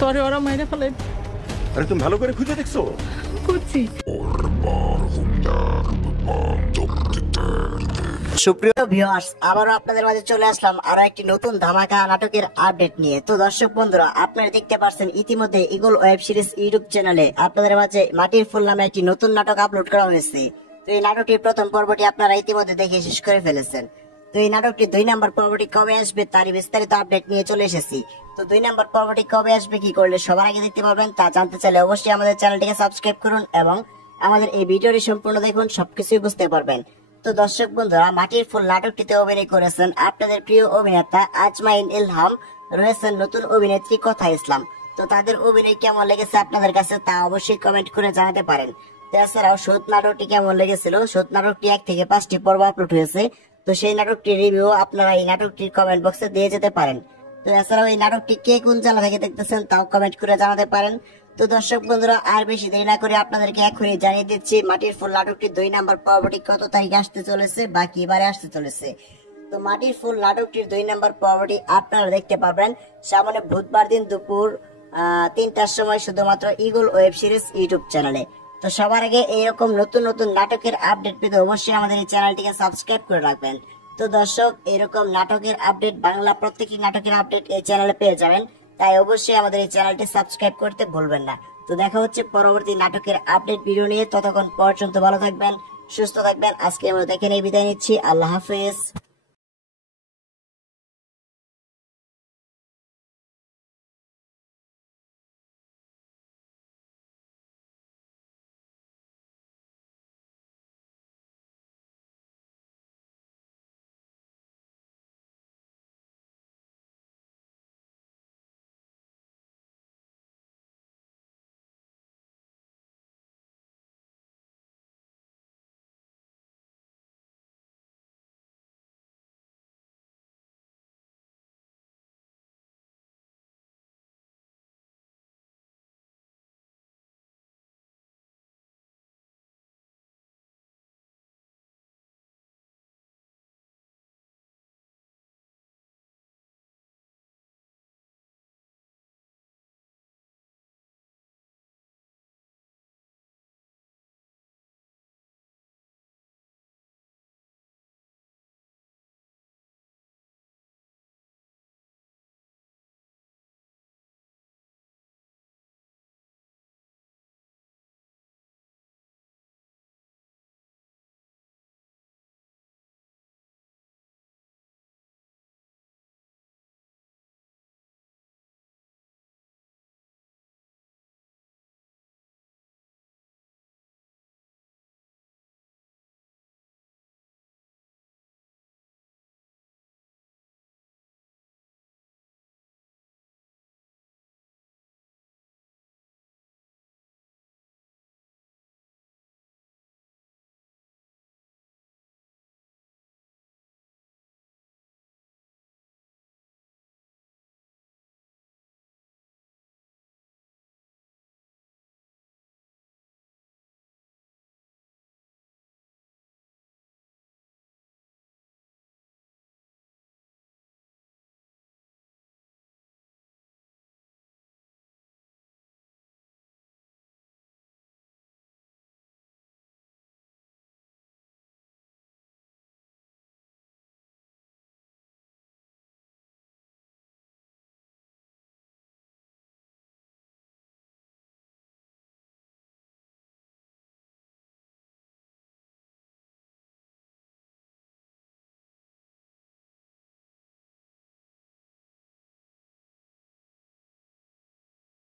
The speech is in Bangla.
তোরে ওরা মাইরে ফেলে। আরে তুমি ভালো করে খুঁজে দেখছো? খুঁজছি। সুপ্রিয় ভিউয়ার্স, আবারও আপনাদের মাঝে চলে আসলাম আরো একটি নতুন ধামাকা নাটকের আপডেট নিয়ে। তো দর্শক বন্ধুরা, আপনারা দেখতে পাচ্ছেন ইতিমধ্যে ইগল ওয়েব সিরিজ ইউটিউব চ্যানেলে আপনাদের মাঝে মাটির ফুল নামে একটি নতুন নাটক আপলোড করা হয়েছে। তো এই নাটকটির প্রথম পর্বটি আপনারা ইতিমধ্যে দেখে শেষ করে ফেলেছেন। তো এই নাটকটি 2 নম্বর পর্বটি কবে আসবে তারই বিস্তারিত আপডেট নিয়ে চলে এসেছি। তো 2 নম্বর পর্বটি কবে আসবে, কি করলে সবার আগে দেখতে পাবেন তা জানতে চাইলে অবশ্যই আমাদের চ্যানেলটিকে সাবস্ক্রাইব করুন এবং আমাদের এই ভিডিওটি সম্পূর্ণ দেখুন, সবকিছুই বুঝতে পারবেন। তো দর্শক বন্ধুরা, মাটির ফুল নাটকটিতে অভিনয় করেছেন আপনাদের প্রিয় অভিনেতা আজমাইন ইলহাম, রয়েছেন নতুন অভিনেত্রী কথা ইসলাম। তো তাদের অভিনয় কেমন লেগেছে আপনাদের কাছে তা অবশ্যই কমেন্ট করে জানাতে পারেন। এছাড়াও সৎ নাটকটি কেমন লেগেছিল, সৎ নাটকটি 1 থেকে 5টি পর্ব আপলোড হয়েছে। তো সেই নাটকটির রিভিউ আপনারা এই নাটকটির কমেন্ট বক্সে দিয়ে যেতে পারেন। তো এছাড়াও এই নাটকটি কে কোন জেলা থেকে দেখতেছেন তাও কমেন্ট করে জানাতে পারেন। তো দর্শক বন্ধুরা, আর বেশি দেরি না করে আপনাদেরকে এখনই জানিয়ে দিচ্ছি মাটির ফুল নাটকটির 2 নম্বর পর্বটি কত তারিখে আসতে চলেছে বা কিবারে আসতে চলেছে। তো মাটির ফুল নাটকটির 2 নম্বর পর্বটি আপনারা দেখতে পাবেন সামনে বুধবার দিন দুপুর 3টার সময় শুধুমাত্র ইগল ওয়েব সিরিজ ইউটিউব চ্যানেলে। তো সবার আগে এইরকম নতুন নতুন নাটকের আপডেট পেতে অবশ্যই আমাদের এই চ্যানেলটিকে সাবস্ক্রাইব করে রাখবেন। তো দর্শক, এরকম নাটকের আপডেট, বাংলা প্রত্যেকটি নাটকের আপডেট এই চ্যানেলে পেয়ে যাবেন, তাই অবশ্যই আমাদের এই চ্যানেলটি সাবস্ক্রাইব করতে ভুলবেন না। তো দেখা হচ্ছে পরবর্তী নাটকের আপডেট ভিডিও নিয়ে। ততক্ষণ পর্যন্ত ভালো থাকবেন, সুস্থ থাকবেন। আজকের মতো দেখে নিয়ে বিদায় নিচ্ছি। আল্লাহ হাফেজ।